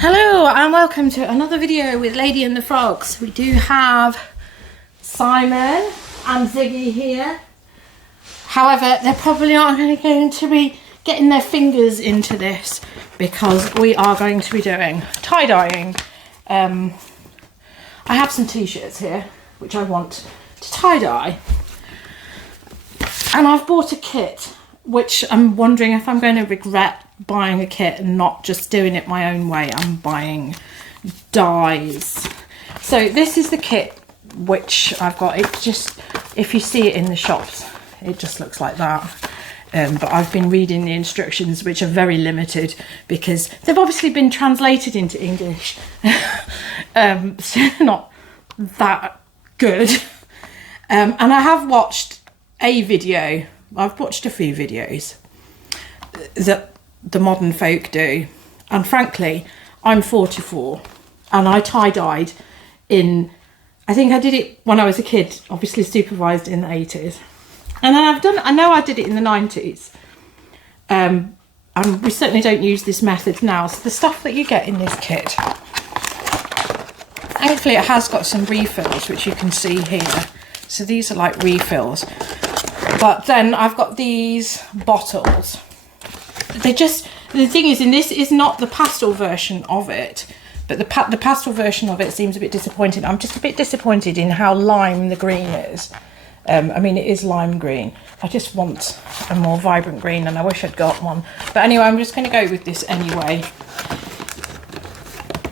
Hello and welcome to another video with Lady and the Frogs. We do have Simon and Ziggy here. However, they're probably not going to be getting their fingers into this because we are going to be doing tie-dyeing. I have some t-shirts here which I want to tie-dye. And I've bought a kit which I'm wondering if I'm going to regret buying a kit and not just doing it my own way. I'm buying dyes. So this is the kit which I've got. It just, if you see it in the shops, it just looks like that. But I've been reading the instructions, which are very limited because they've obviously been translated into English. So not that good. And I have watched a video. I've watched a few videos that the modern folk do, and frankly I'm 44 and I tie-dyed in, I think I did it when I was a kid, obviously supervised in the 80s, and then I know I did it in the 90s, and we certainly don't use this method now. So the stuff that you get in this kit, thankfully it has got some refills which you can see here. So these are like refills, but then I've got these bottles. They just, the thing is, in this is not the pastel version of it, but the pastel version of it seems a bit disappointing. I'm just a bit disappointed in how lime the green is. I mean, it is lime green. I just want a more vibrant green, and I wish I'd got one. But anyway, I'm just going to go with this anyway.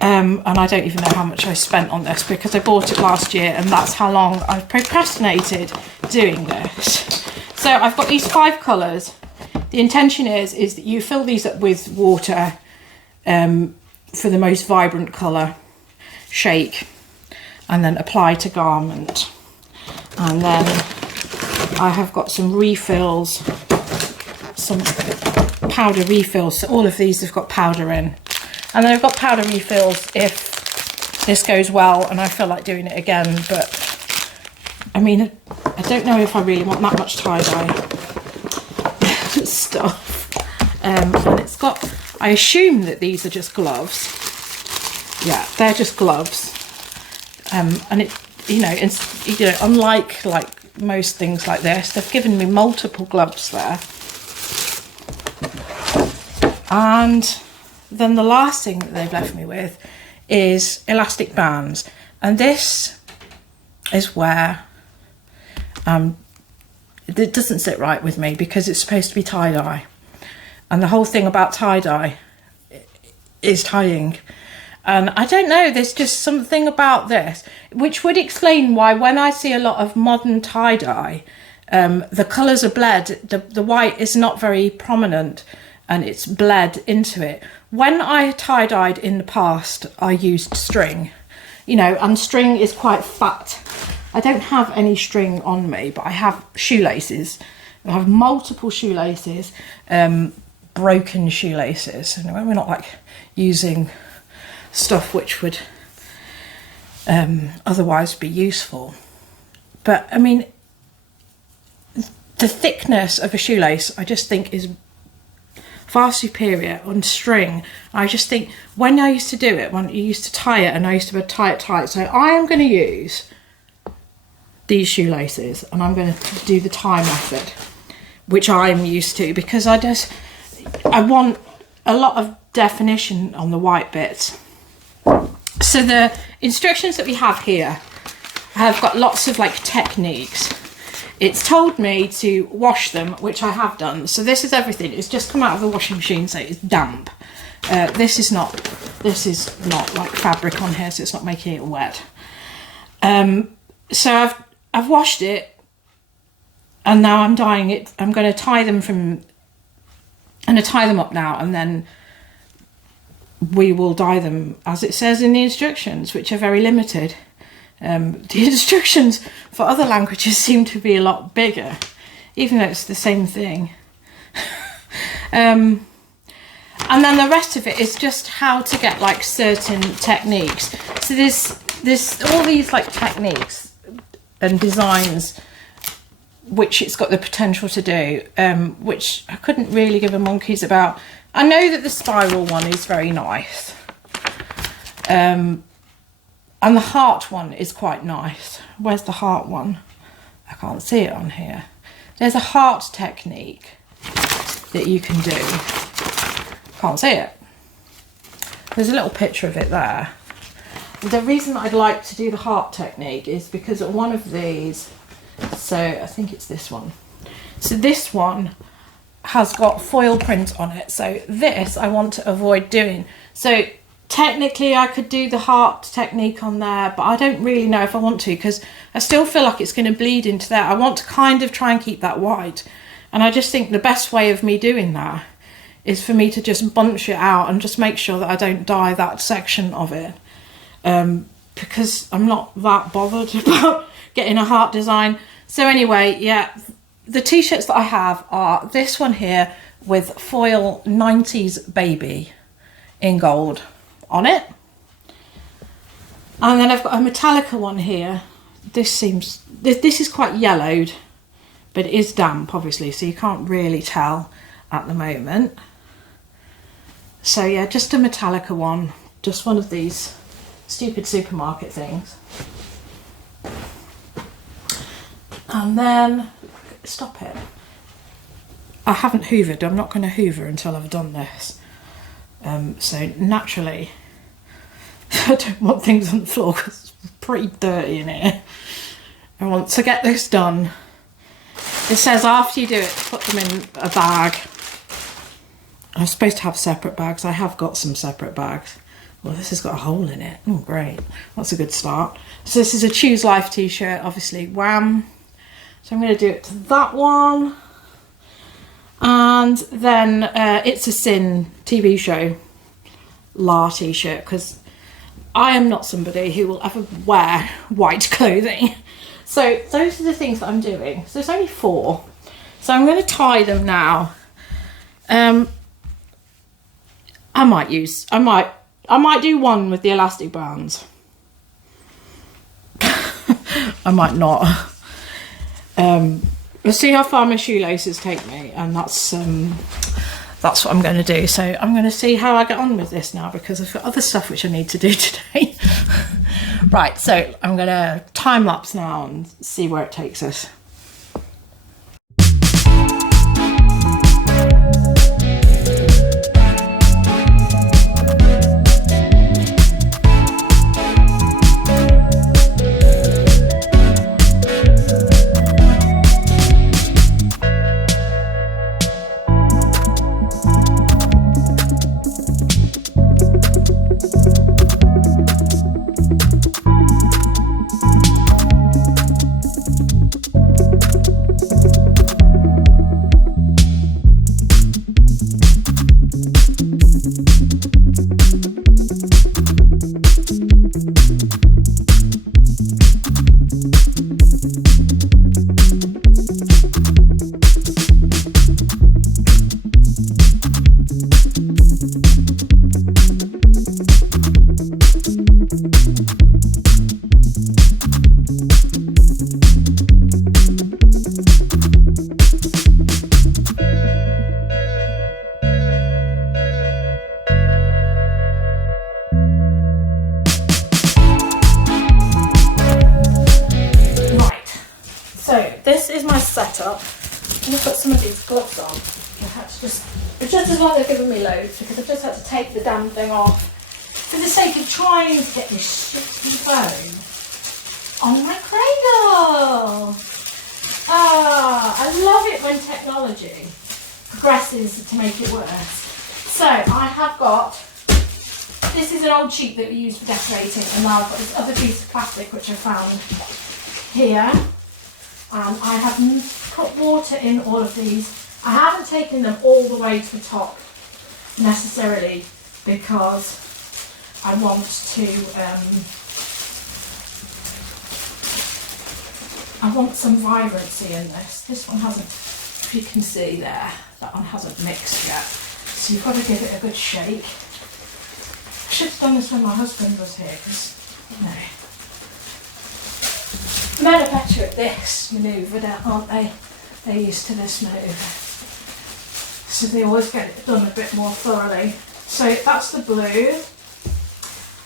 And I don't even know how much I spent on this because I bought it last year, and that's how long I've procrastinated doing this. So I've got these 5 colours. The intention is that you fill these up with water for the most vibrant colour, shake, and then apply to garment. And then I have got some refills, some powder refills. So all of these have got powder in. And then I've got powder refills if this goes well and I feel like doing it again. But I mean, I don't know if I really want that much tie-dye stuff. And it's got, I assume that these are just gloves. Yeah, they're just gloves. And it, it's, unlike like most things like this, they've given me multiple gloves there. And then the last thing that they've left me with is elastic bands. And this is where it doesn't sit right with me because it's supposed to be tie-dye. And the whole thing about tie-dye is tying. And I don't know, there's just something about this which would explain why when I see a lot of modern tie-dye, the colours are bled, the white is not very prominent and it's bled into it. When I tie-dyed in the past, I used string, and string is quite fat. I don't have any string on me, but I have shoelaces. I have multiple shoelaces, broken shoelaces. And we're not like using stuff which would otherwise be useful. But I mean, the thickness of a shoelace, I just think is far superior on string. I just think when I used to do it, when you used to tie it, and I used to tie it tight. So I am going to use these shoelaces and I'm going to do the tie method, which I'm used to, because I want a lot of definition on the white bits. So the instructions that we have here have got lots of like techniques. It's told me to wash them, which I have done. So this is everything. It's just come out of the washing machine, so it's damp. This is not like fabric on here, so it's not making it wet. So I've washed it, and now I'm dyeing it. I'm going to tie them up now, and then we will dye them as it says in the instructions, which are very limited. The instructions for other languages seem to be a lot bigger, even though it's the same thing. And then the rest of it is just how to get like certain techniques. So there's all these like techniques and designs which it's got the potential to do, which I couldn't really give a monkey's about. I know that the spiral one is very nice. And the heart one is quite nice. Where's the heart one? I can't see it on here. There's a heart technique that you can do. Can't see it. There's a little picture of it there. The reason I'd like to do the heart technique is because one of these, so I think it's this one. So this one has got foil print on it. So this I want to avoid doing. So technically I could do the heart technique on there, but I don't really know if I want to, because I still feel like it's going to bleed into there. I want to kind of try and keep that white. And I just think the best way of me doing that is for me to just bunch it out and just make sure that I don't dye that section of it. Because I'm not that bothered about getting a heart design. So anyway, yeah, the t-shirts that I have are this one here with foil 90s baby in gold on it. And then I've got a Metallica one here. This is quite yellowed, but it is damp obviously, so you can't really tell at the moment. So yeah, just a Metallica one, just one of these stupid supermarket things. And then, stop it. I haven't hoovered. I'm not going to hoover until I've done this. So naturally, I don't want things on the floor because it's pretty dirty in here. I want to get this done. It says after you do it, put them in a bag. I'm supposed to have separate bags. I have got some separate bags. Well, this has got a hole in it. Oh, great. That's a good start. So this is a Choose Life t-shirt, obviously. Wham. So I'm going to do it to that one. And then It's a Sin TV show La t-shirt, because I am not somebody who will ever wear white clothing. So those are the things that I'm doing. So there's only 4. So I'm going to tie them now. I might do one with the elastic bands. I might not. We'll see how far my shoelaces take me, and that's what I'm going to do. So I'm going to see how I get on with this now, because I've got other stuff which I need to do today. Right, so I'm going to time lapse now and see where it takes us. Setup. I'm going to put some of these gloves on. It's just as well they've given me loads, because I've just had to take the damn thing off for the sake of trying to get this shitty phone on my cradle. I love it when technology progresses to make it worse. So I have got, this is an old sheet that we use for decorating, and now I've got this other piece of plastic which I found here. I have put water in all of these. I haven't taken them all the way to the top necessarily, because I want to, I want some vibrancy in this. This one hasn't, if you can see there, that one hasn't mixed yet. So you've got to give it a good shake. I should have done this when my husband was here, because, you know, men are better at this manoeuvre, aren't they? They're used to this manoeuvre. So they always get it done a bit more thoroughly. So that's the blue.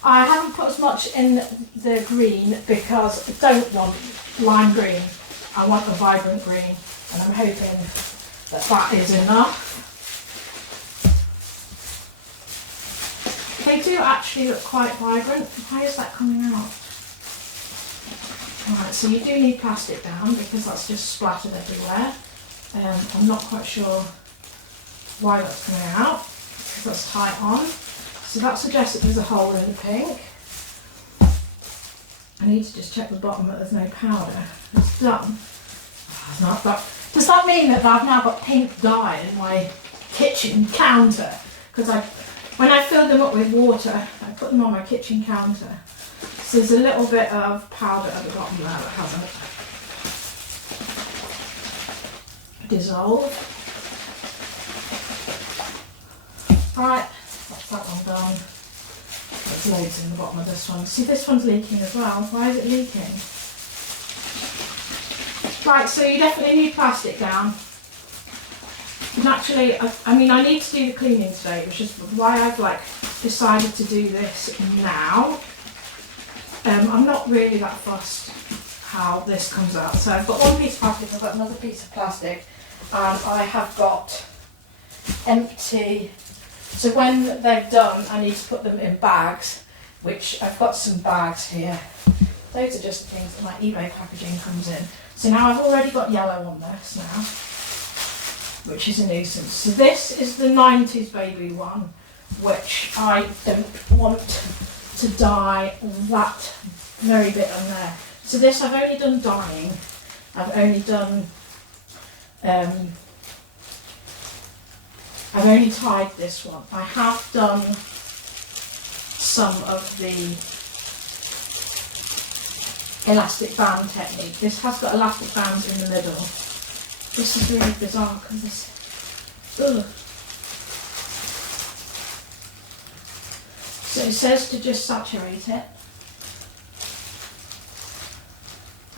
I haven't put as much in the green because I don't want lime green. I want a vibrant green, and I'm hoping that that is enough. They do actually look quite vibrant. Why is that coming out? Alright, so you do need plastic down because that's just splattered everywhere. I'm not quite sure why that's coming out, because that's tight on. So that suggests that there's a hole in the pink. I need to just check the bottom that there's no powder. It's done. Oh, it's not that. Does that mean that I've now got pink dye in my kitchen counter? Because when I fill them up with water, I put them on my kitchen counter. So there's a little bit of powder at the bottom there that hasn't dissolved. Right, that's that one done. There's loads in the bottom of this one. See, this one's leaking as well. Why is it leaking? Right, so you definitely need plastic down. And actually, I mean, I need to do the cleaning today, which is why I've decided to do this now. I'm not really that fussed how this comes out. So I've got one piece of plastic, I've got another piece of plastic, and I have got empty. So when they're done, I need to put them in bags, which I've got some bags here. Those are just the things that my eBay packaging comes in. So now I've already got yellow on this now, which is a nuisance. So this is the 90s baby one, which I don't want to dye that very bit on there. So this I've only done dyeing. I've only done, I've only tied this one. I have done some of the elastic band technique. This has got elastic bands in the middle. This is really bizarre because this, ugh. So it says to just saturate it.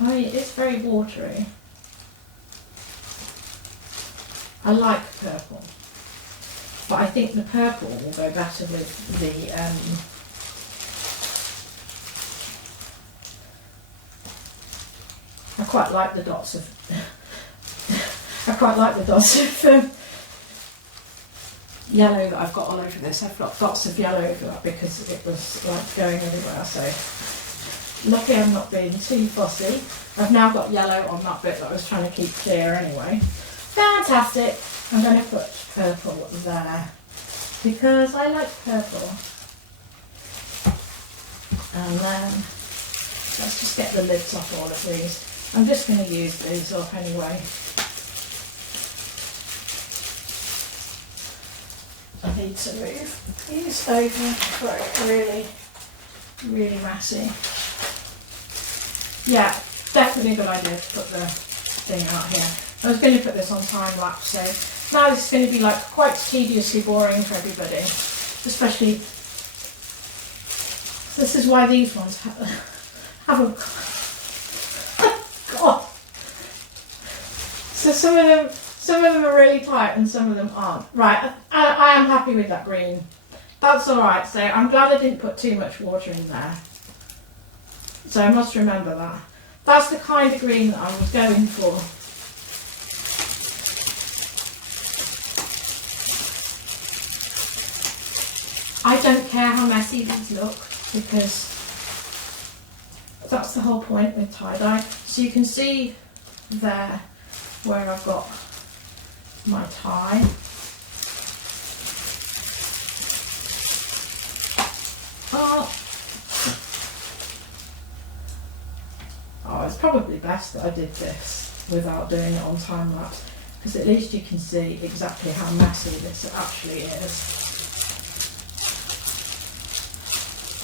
I mean, it's very watery. I like purple, but I think the purple will go better with the I quite like the dots of yellow that I've got all over this. I've got dots of yellow over that because it was going everywhere. So lucky I'm not being too fussy. I've now got yellow on that bit that I was trying to keep clear anyway. Fantastic. I'm going to put purple there because I like purple. And then let's just get the lids off all of these. I'm just going to use these up anyway. I need to move these over for it really, really messy. Yeah, definitely a good idea to put the thing out here. I was going to put this on time lapse, so now this is going to be quite tediously boring for everybody, especially. This is why these ones haven't. God. So some of them are really tight and some of them aren't. Right, I am happy with that green. That's alright, so I'm glad I didn't put too much water in there. So I must remember that. That's the kind of green that I was going for. I don't care how messy these look because that's the whole point with tie-dye. So you can see there where I've got my tie. Oh, it's probably best that I did this without doing it on time lapse because at least you can see exactly how messy this actually is.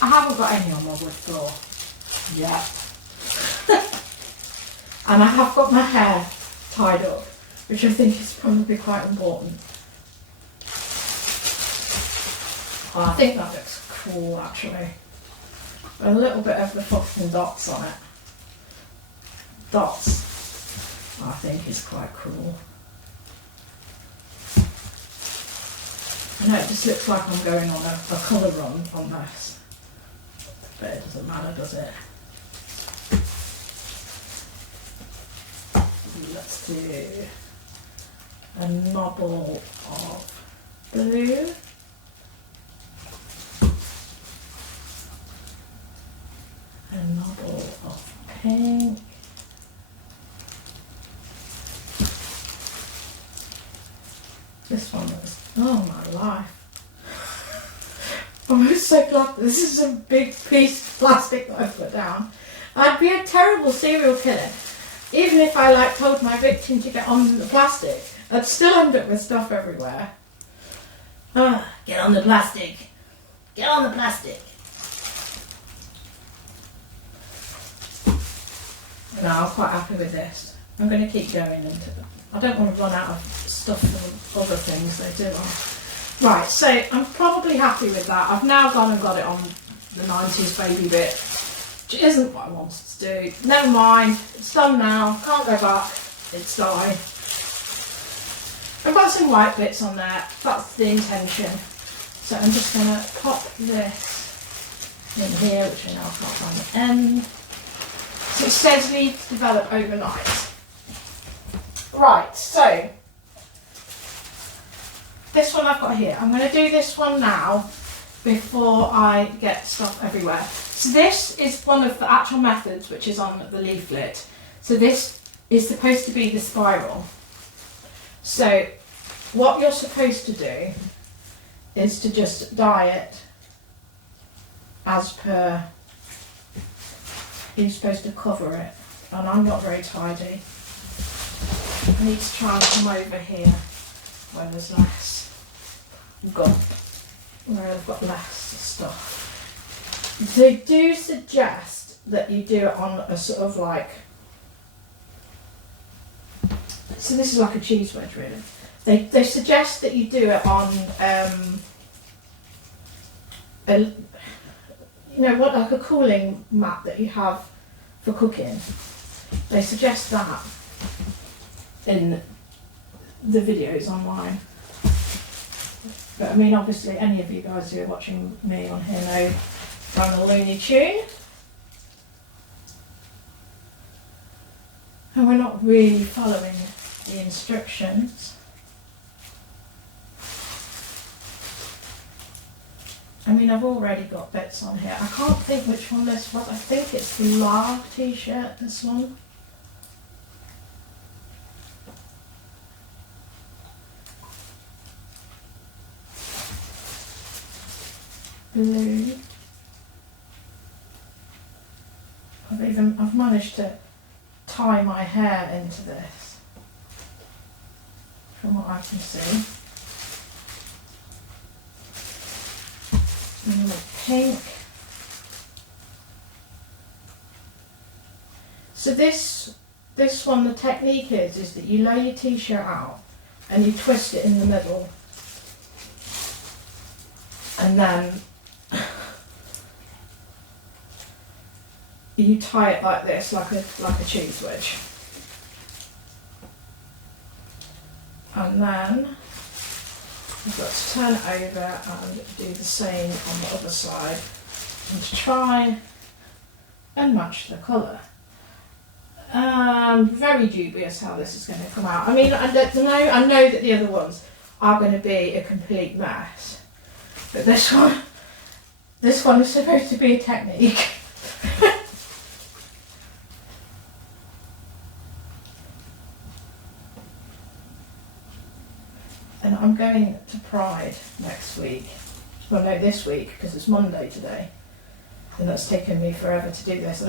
I haven't got any on my wood floor yet. And I have got my hair tied up, which I think is probably quite important. Oh, I think that looks cool actually. A little bit of the puff and dots on it. Dots, I think is quite cool. I know it just looks like I'm going on a colour run on this. but it doesn't matter, does it? Let's do a nobble of blue. A nobble of pink. This one was, oh my life. I'm so glad this is a big piece of plastic that I put down. I'd be a terrible serial killer. Even if I like told my victim to get on the plastic, I'd still end up with stuff everywhere. Get on the plastic. Get on the plastic. No, I'm quite happy with this. I'm going to keep going until I don't want to run out of stuff for other things though, do I? Right, so I'm probably happy with that. I've now gone and got it on the 90s baby bit, which isn't what I wanted to do. Never mind, it's done now, can't go back, it's done. I've got some white bits on there, that's the intention. So I'm just going to pop this in here, which I now can't find the end. So it says leave to develop overnight. Right, so this one I've got here. I'm going to do this one now before I get stuff everywhere. So this is one of the actual methods which is on the leaflet. So this is supposed to be the spiral. So what you're supposed to do is to just dye it as per, you're supposed to cover it, and I'm not very tidy. I need to try and come over here where there's less where I've got less stuff. They do suggest that you do it on a sort of like, so this is like a cheese wedge really. They suggest that you do it on like a cooling mat that you have for cooking. They suggest that in the videos online. But I mean, obviously, any of you guys who are watching me on here know I'm a Looney Tune. And we're not really following the instructions. I mean, I've already got bits on here. I can't think which one this was. I think it's the Lark t-shirt, this one. Blue. I've managed to tie my hair into this, from what I can see. And pink. So this one, the technique is that you lay your t-shirt out and you twist it in the middle, and then you tie it like this, like a cheese wedge. And then I've got to turn it over and do the same on the other side, and to try and match the colour. Very dubious how this is going to come out. I mean, I know that the other ones are going to be a complete mess, but this one is supposed to be a technique. And I'm going to Pride next week. Well, no, this week, because it's Monday today. And that's taken me forever to do this.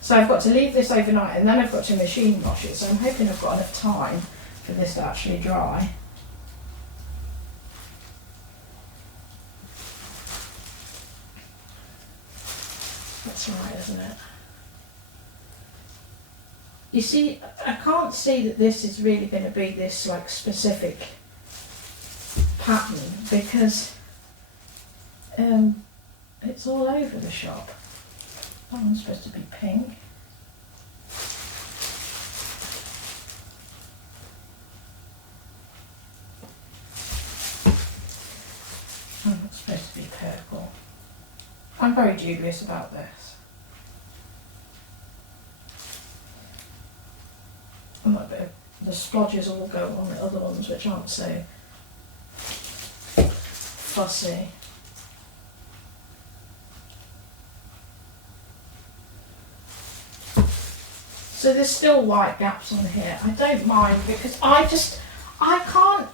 So I've got to leave this overnight, and then I've got to machine wash it. So I'm hoping I've got enough time for this to actually dry. That's right, isn't it? You see, I can't see that this is really going to be this like specific pattern, because it's all over the shop. That one's supposed to be pink. Oh, it's supposed to be purple. I'm very dubious about this. I might be, the splodges all go on the other ones which aren't so fussy. So there's still white gaps on here. I don't mind because I can't,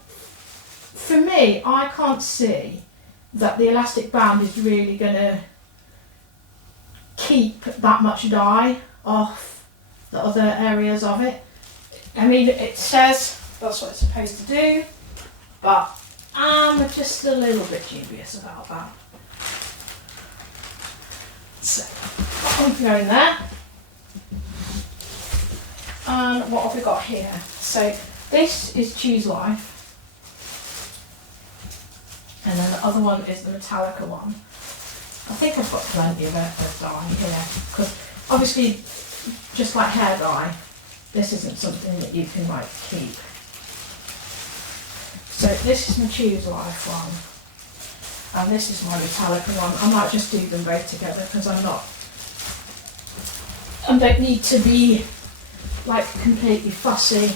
for me, I can't see that the elastic band is really going to keep that much dye off the other areas of it. I mean, it says that's what it's supposed to do, but I'm just a little bit dubious about that. So, that one can go in there. And what have we got here? So this is Choose Life. And then the other one is the Metallica one. I think I've got plenty of dye here. Because obviously, just like hair dye, this isn't something that you can like keep. So this is my Choose Life one. And this is my Metallica one. I might just do them both together because I don't need to be like completely fussy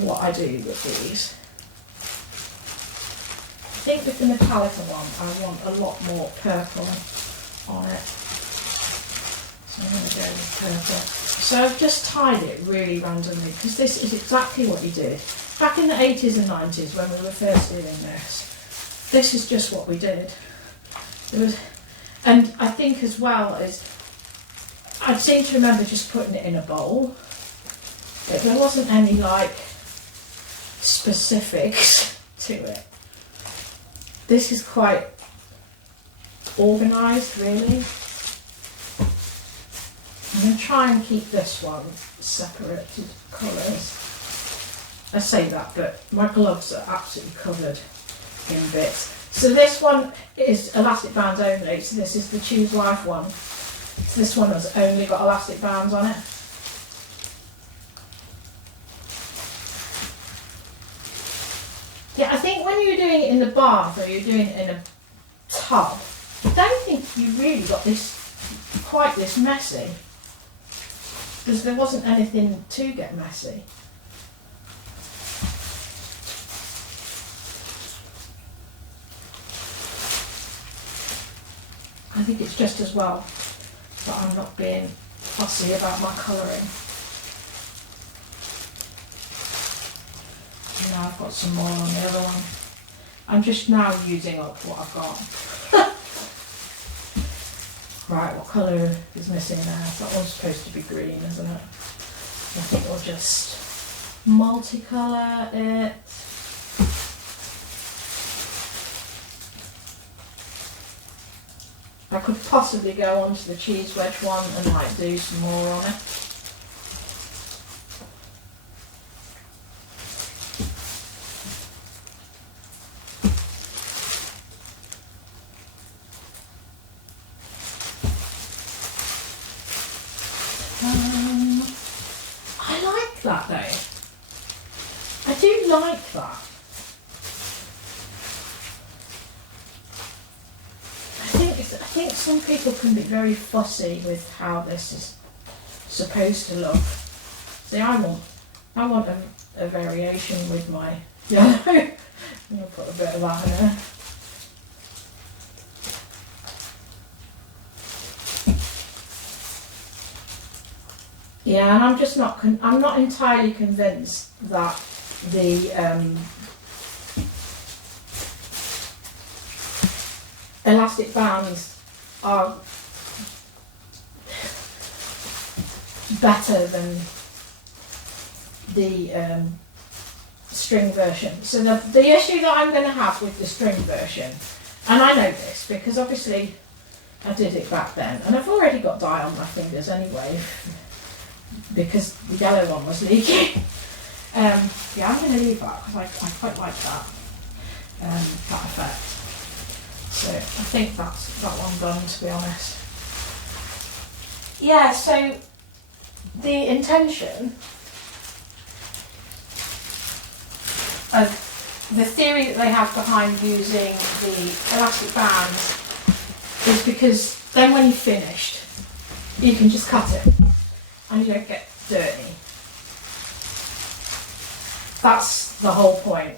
what I do with these. I think with the Metallica one I want a lot more purple on it. So I'm going to go with purple. So I've just tied it really randomly because this is exactly what you did. Back in the 80s and 90s when we were first doing this, this is just what we did. And I think as well as I seem to remember just putting it in a bowl. There wasn't any like specifics to it. This is quite organised really. I'm going to try and keep this one separated colours. I say that, but my gloves are absolutely covered in bits. So this one is elastic band only, so this is the Choose Life one. So this one has only got elastic bands on it. Yeah, I think when you're doing it in the bath or you're doing it in a tub, I don't think you really got this quite this messy. Because there wasn't anything to get messy. I think it's just as well that I'm not being fussy about my colouring. And now I've got some more on the other one. I'm just now using up what I've got. Right, what colour is missing there? That one's supposed to be green, isn't it? I think we'll just multicolour it. I could possibly go on to the cheese wedge one and like do some more on it. I like that though. I do like that. I think some people can be very fussy with how this is supposed to look. See, I want a variation with my yellow. I'm going to put a bit of that in there. Yeah, and I'm just not. I'm not entirely convinced that the elastic bands are better than the string version. So the issue that I'm going to have with the string version, and I know this because obviously I did it back then, and I've already got dye on my fingers anyway because the yellow one was leaking. Yeah, I'm going to leave that because I quite like that effect. So I think that's that one done, to be honest. Yeah, so the intention of the theory that they have behind using the elastic bands is because then when you've finished, you can just cut it and you don't get dirty. That's the whole point.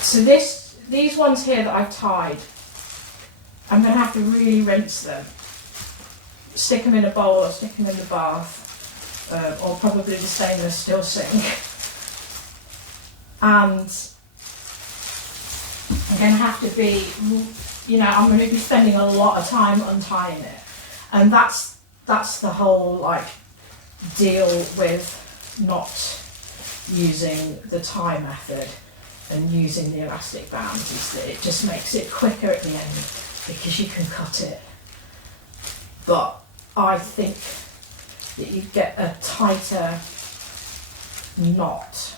So these ones here that I've tied, I'm going to have to really rinse them. Stick them in a bowl or stick them in the bath, or probably the stainless steel sink. And I'm going to have to be, you know, I'm going to be spending a lot of time untying it. And that's the whole like deal with not using the tie method and using the elastic bands, is that it just makes it quicker at the end because you can cut it. But I think that you get a tighter knot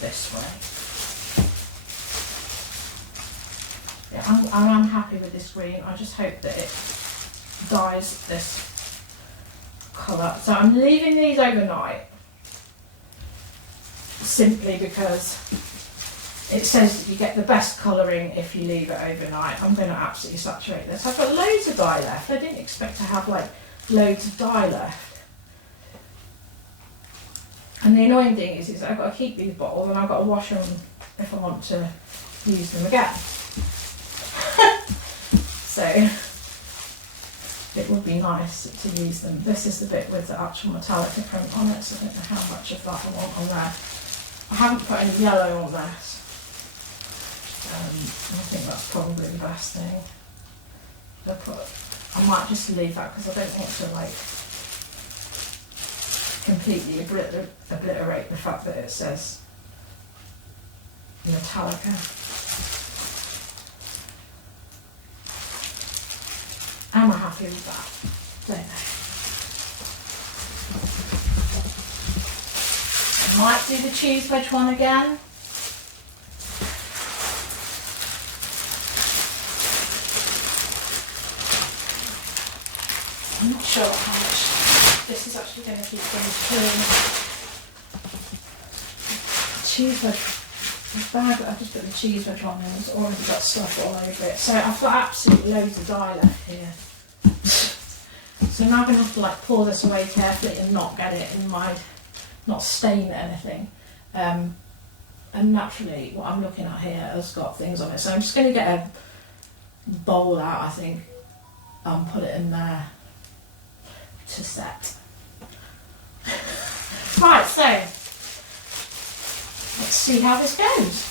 this way. Yeah, I'm happy with this green. I just hope that it dyes this colour. So I'm leaving these overnight simply because it says that you get the best colouring if you leave it overnight. I'm going to absolutely saturate this. I've got loads of dye left. I didn't expect to have like loads of dye left. And the annoying thing is I've got to keep these bottles and I've got to wash them if I want to use them again. So it would be nice to use them. This is the bit with the actual Metallica print on it, so I don't know how much of that I want on there. I haven't put any yellow on this. I think that's probably the best thing. I might just leave that because I don't want to like completely obliterate the fact that it says Metallica. Am I happy with that? Don't know. I might do the cheese wedge one again. I'm not sure how much this is actually going to keep things clean. Cheese wedge, the bag that I just put the cheese wedge on has already got stuff all over it. So I've got absolutely loads of dye left here. So now I'm going to have to like pour this away carefully and not get it in my, not stain anything. And naturally what I'm looking at here has got things on it. So I'm just going to get a bowl out, I think, and put it in there to set. Right, so let's see how this goes.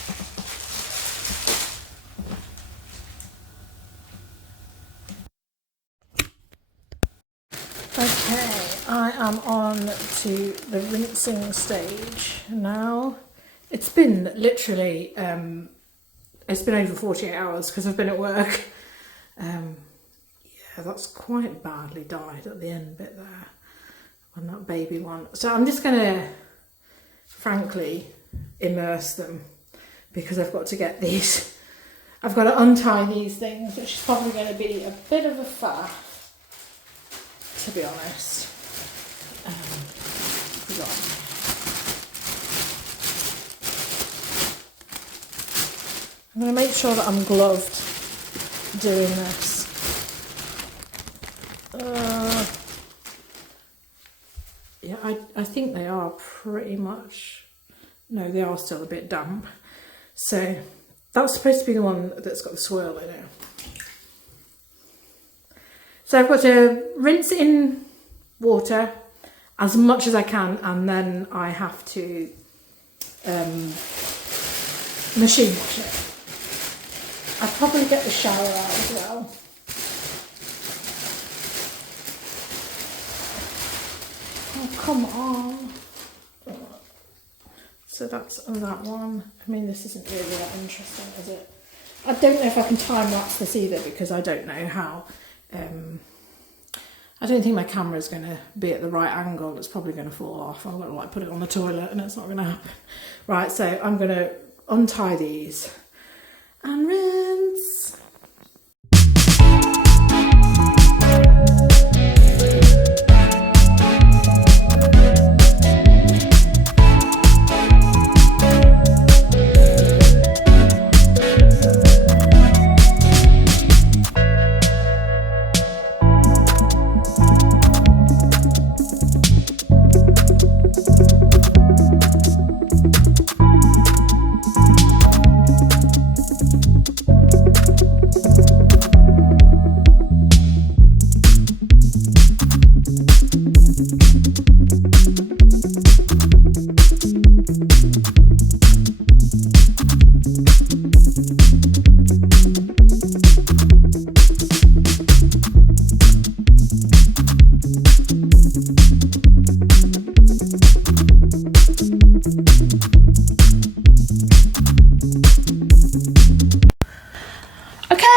Okay, I am on to the rinsing stage now. It's been literally, it's been over 48 hours because I've been at work. Yeah, that's quite badly dyed at the end bit there on that baby one. So I'm just going to, frankly, immerse them because I've got to get these, I've got to untie these things, which is probably going to be a bit of a faff, to be honest. I'm going to make sure that I'm gloved doing this. Yeah, I think they are pretty much, no, they are still a bit damp. So that's supposed to be the one that's got the swirl in it. So I've got to rinse it in water as much as I can, and then I have to machine wash it. I'll probably get the shower out as well. Oh, come on. So that's that one. I mean, this isn't really that interesting, is it? I don't know if I can time lapse this either because I don't know how. I don't think my camera is going to be at the right angle. It's probably going to fall off. I'm going to like put it on the toilet and it's not going to happen. Right, so I'm going to untie these and rinse.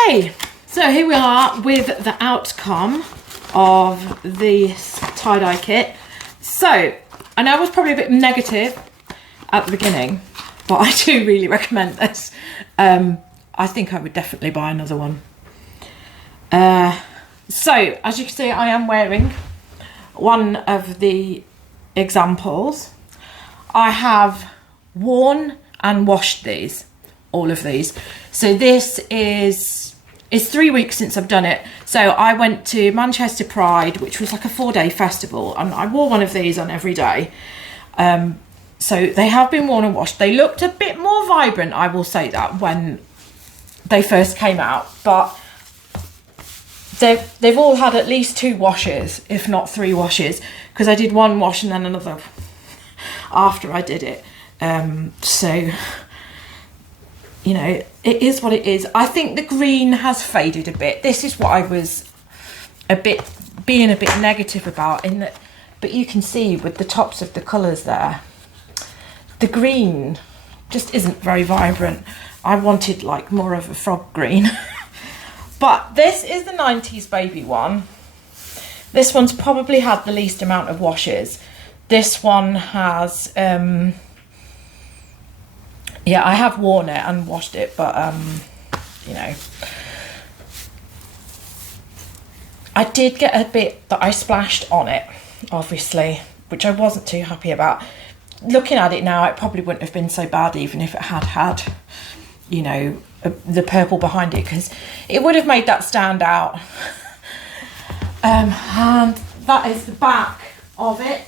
Okay, so here we are with the outcome of this tie-dye kit. So I know I was probably a bit negative at the beginning, but I do really recommend this. I think I would definitely buy another one. So as you can see, I am wearing one of the examples. I have worn and washed these, all of these. So this is, it's 3 weeks since I've done it. So I went to Manchester Pride, which was like a 4-day festival, and I wore one of these on every day. So they have been worn and washed. They looked a bit more vibrant, I will say that, when they first came out, but they've all had at least 2 washes, if not 3 washes, because I did 1 wash and then another after I did it. So, you know, it is what it is. I think the green has faded a bit. This is what I was being a bit negative about, in that, but you can see with the tops of the colours there, the green just isn't very vibrant. I wanted like more of a frog green. But this is the 90s baby one. This one's probably had the least amount of washes. This one has, yeah, I have worn it and washed it, but, you know. I did get a bit that I splashed on it, obviously, which I wasn't too happy about. Looking at it now, it probably wouldn't have been so bad even if it had, you know, the purple behind it, because it would have made that stand out. And that is the back of it,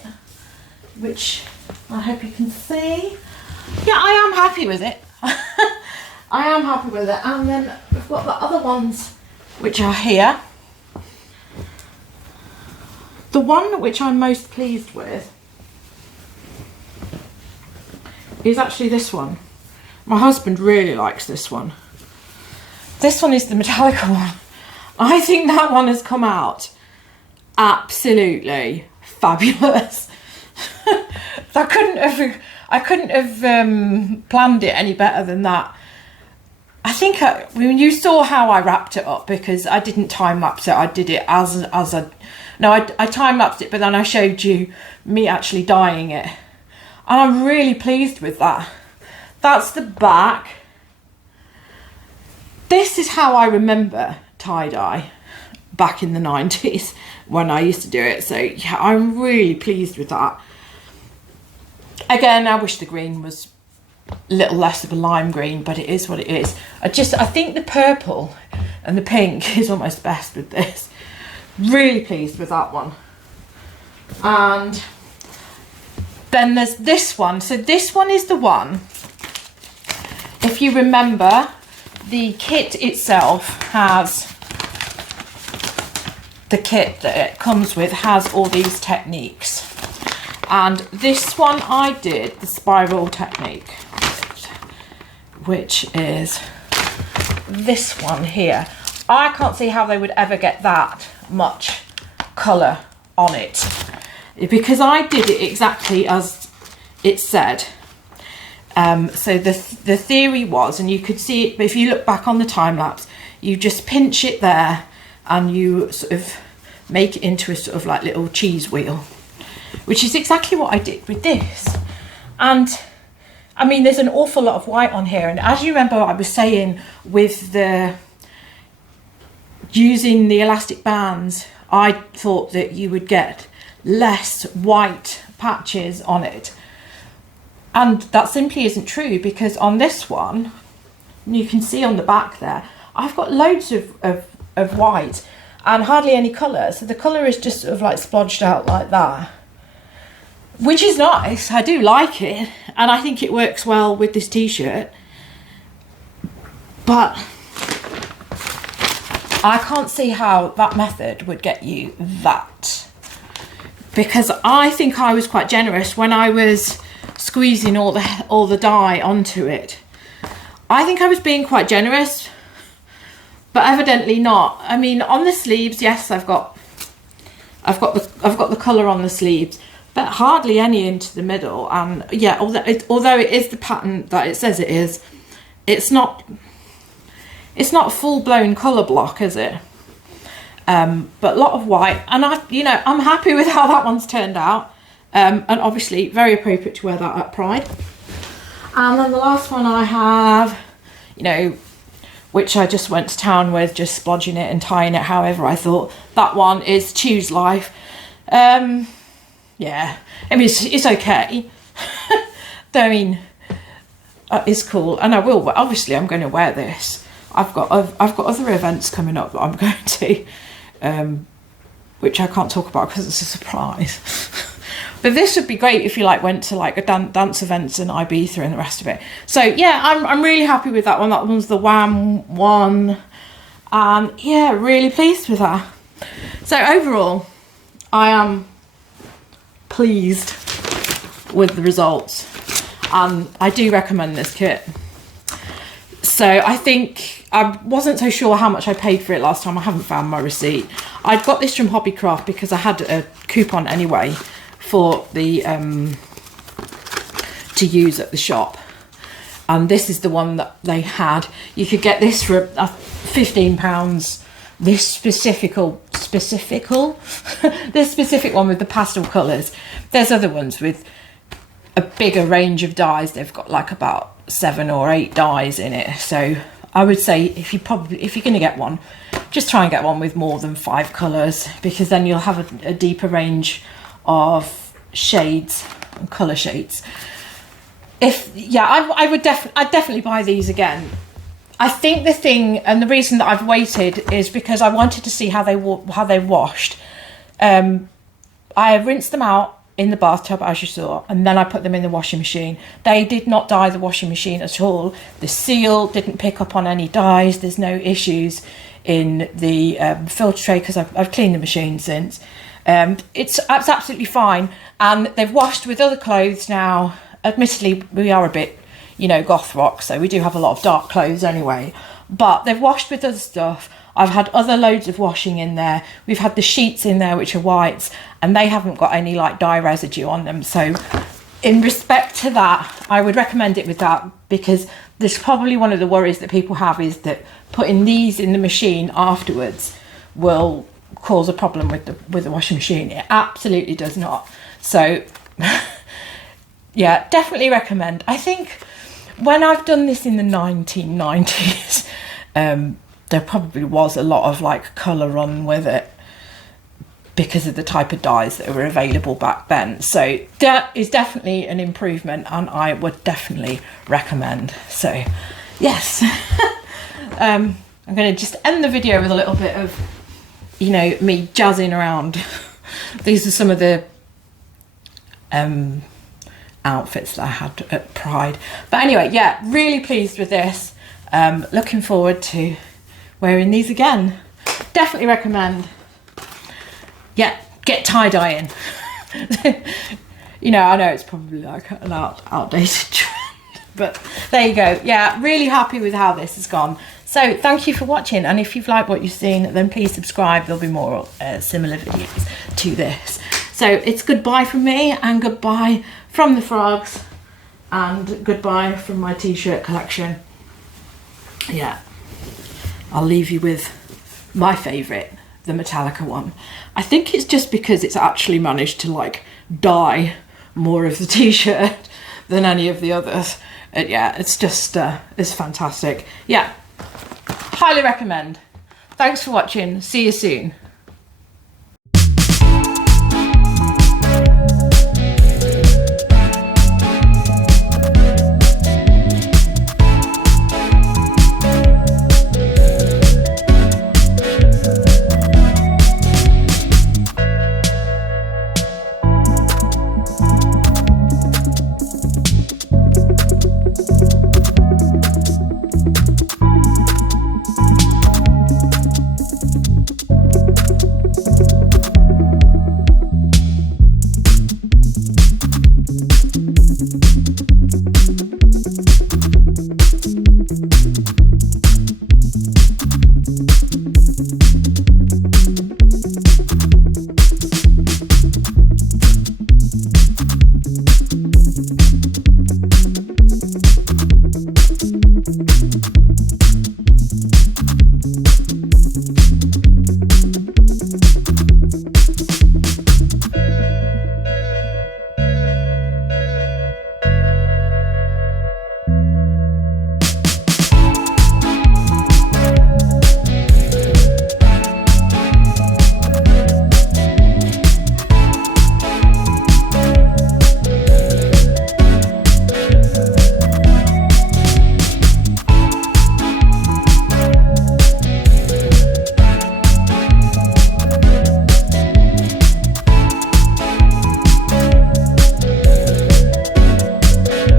which I hope you can see. Yeah, I am happy with it. I am happy with it. And then we've got the other ones, which are here. The one which I'm most pleased with is actually this one. My husband really likes this one. This one is the Metallica one. I think that one has come out absolutely fabulous. I couldn't have planned it any better than that. I think when you saw how I wrapped it up, because I didn't time lapse it, I did it I time lapsed it, but then I showed you me actually dyeing it, and I'm really pleased with that. That's the back. This is how I remember tie-dye back in the 90s when I used to do it. So yeah, I'm really pleased with that. Again, I wish the green was a little less of a lime green, but it is what it is. I think the purple and the pink is almost best with this. Really pleased with that one. And then there's this one. So this one is the one, if you remember, the kit itself has, the kit that it comes with has all these techniques. And this one I did the spiral technique, which is this one here. I can't see how they would ever get that much colour on it, because I did it exactly as it said. So the theory was, and you could see it, but if you look back on the time lapse, you just pinch it there and you sort of make it into a sort of like little cheese wheel, which is exactly what I did with this. And I mean, there's an awful lot of white on here, and as you remember, I was saying with the using the elastic bands, I thought that you would get less white patches on it. And that simply isn't true, because on this one, you can see on the back there, I've got loads of white and hardly any colour. So the colour is just sort of like splodged out like that, which is nice. I do like it, and I think it works well with this t-shirt. But I can't see how that method would get you that, because I think I was quite generous when I was squeezing all the dye onto it. I think I was being quite generous, but evidently not. I mean, on the sleeves, yes, I've got the colour on the sleeves, but hardly any into the middle. And yeah, although it is the pattern that it says it is, it's not It's not a full-blown colour block, is it? But a lot of white, and I'm happy with how that one's turned out. And obviously very appropriate to wear that at Pride. And then the last one I have, which I just went to town with, just splodging it and tying it however I thought. That one is Choose Life. Yeah, I mean, it's okay. I mean, it's cool, and I will. Obviously, I'm going to wear this. I've got other events coming up that I'm going to, which I can't talk about because it's a surprise. But this would be great if you went to a dance events in Ibiza and the rest of it. So yeah, I'm really happy with that one. That one's the Wham one, and yeah, really pleased with that. So overall, I am pleased with the results, and I do recommend this kit. So I think I wasn't so sure how much I paid for it last time. I haven't found my receipt. I'd got this from Hobbycraft because I had a coupon anyway for the to use at the shop, and this is the one that they had. You could get this for £15. This specific one with the pastel colours. There's other ones with a bigger range of dyes. They've got about 7 or 8 dyes in it. So I would say if you're going to get one, just try and get one with more than 5 colours, because then you'll have a deeper range of shades and colour shades. I'd definitely buy these again. I think the thing, and the reason that I've waited, is because I wanted to see how they washed. I rinsed them out in the bathtub, as you saw, and then I put them in the washing machine. They did not dye the washing machine at all. The seal didn't pick up on any dyes. There's no issues in the filter tray because I've cleaned the machine since. It's absolutely fine, and they've washed with other clothes now. Admittedly, we are a bit goth rock, so we do have a lot of dark clothes anyway, but they've washed with other stuff. I've had other loads of washing in there. We've had the sheets in there which are whites, and they haven't got any dye residue on them. So in respect to that, I would recommend it with that, because there's probably one of the worries that people have is that putting these in the machine afterwards will cause a problem with the washing machine. It absolutely does not. So yeah, definitely recommend. I think when I've done this in the 1990s, there probably was a lot of colour run with it because of the type of dyes that were available back then. So that is definitely an improvement, and I would definitely recommend. So yes, I'm going to just end the video with a little bit of, me jazzing around. These are some of the outfits that I had at Pride. But anyway, yeah, really pleased with this. Looking forward to wearing these again. Definitely recommend. Yeah, get tie-dyeing. I know it's probably an outdated trend, but there you go. Yeah, really happy with how this has gone. So thank you for watching, and if you've liked what you've seen, then please subscribe. There'll be more similar videos to this. So it's goodbye from me, and goodbye from the frogs, and goodbye from my t-shirt collection. Yeah, I'll leave you with my favourite, the Metallica one. I think it's just because it's actually managed to dye more of the t-shirt than any of the others. Yeah, it's just it's fantastic. Yeah, highly recommend. Thanks for watching. See you soon.